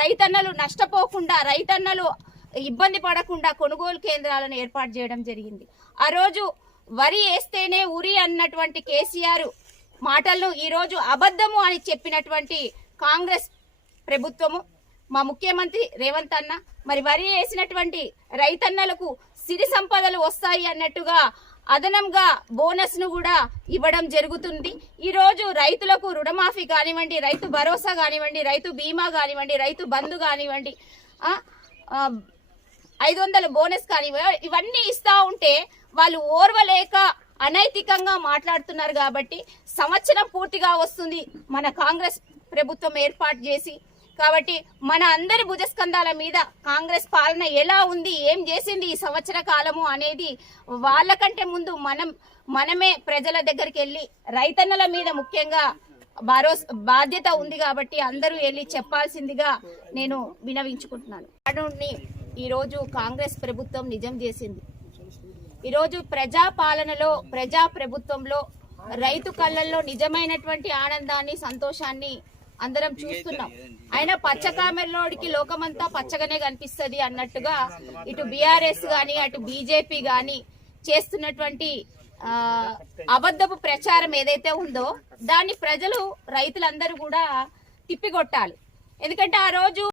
రైతన్నలు నష్టపోకుండా, రైతన్నలు ఇబ్బంది పడకుండా కొనుగోలు కేంద్రాలను ఏర్పాటు చేయడం జరిగింది. ఆ రోజు వరి వేస్తేనే ఉరి అన్నటువంటి కేసీఆర్ మాటలను ఈరోజు అబద్ధము అని చెప్పినటువంటి కాంగ్రెస్ ప్రభుత్వము, మా ముఖ్యమంత్రి రేవంత్ అన్న మరి వరి వేసినటువంటి రైతన్నలకు సిరి సంపదలు వస్తాయి అన్నట్టుగా అదనంగా బోనస్ ను కూడా ఇవ్వడం జరుగుతుంది. ఈ రోజు రైతులకు రుణమాఫీ కానివ్వండి, రైతు భరోసా కానివ్వండి, రైతు బీమా కానివ్వండి, రైతు బంధు కానివ్వండి, 500 బోనస్ కానివ్వండి, ఇవన్నీ ఇస్తా ఉంటే వాళ్ళు ఓర్వలేక అనైతికంగా మాట్లాడుతున్నారు. కాబట్టి సంవత్సరం పూర్తిగా వస్తుంది మన కాంగ్రెస్ ప్రభుత్వం ఏర్పాటు చేసి. కాబట్టి మన అందరి భుజస్కంధాల మీద కాంగ్రెస్ పాలన ఎలా ఉంది, ఏం చేసింది ఈ సంవత్సర కాలము అనేది వాళ్ళకంటే ముందు మనమే ప్రజల దగ్గరికి వెళ్ళి రైతన్నల మీద ముఖ్యంగా బాధ్యత ఉంది. కాబట్టి అందరూ వెళ్ళి చెప్పాల్సిందిగా నేను వినవించుకుంటున్నాను. ఈరోజు కాంగ్రెస్ ప్రభుత్వం నిజం చేసింది. ఈరోజు ప్రజాపాలనలో, ప్రజా ప్రభుత్వంలో రైతు కళ్ళల్లో నిజమైనటువంటి ఆనందాన్ని, సంతోషాన్ని అందరం చూస్తున్నాం. అయినా పచ్చ కామెర్లోడికి లోకమంతా పచ్చగానే కనిపిస్తుంది అన్నట్టుగా ఇటు బీఆర్ఎస్ గాని అటు బీజేపీ గాని చేస్తున్నటువంటి అబద్ధపు ప్రచారం ఏదైతే ఉందో దాన్ని ప్రజలు, రైతులందరూ కూడా తిప్పికొట్టాలి. ఎందుకంటే ఆ రోజు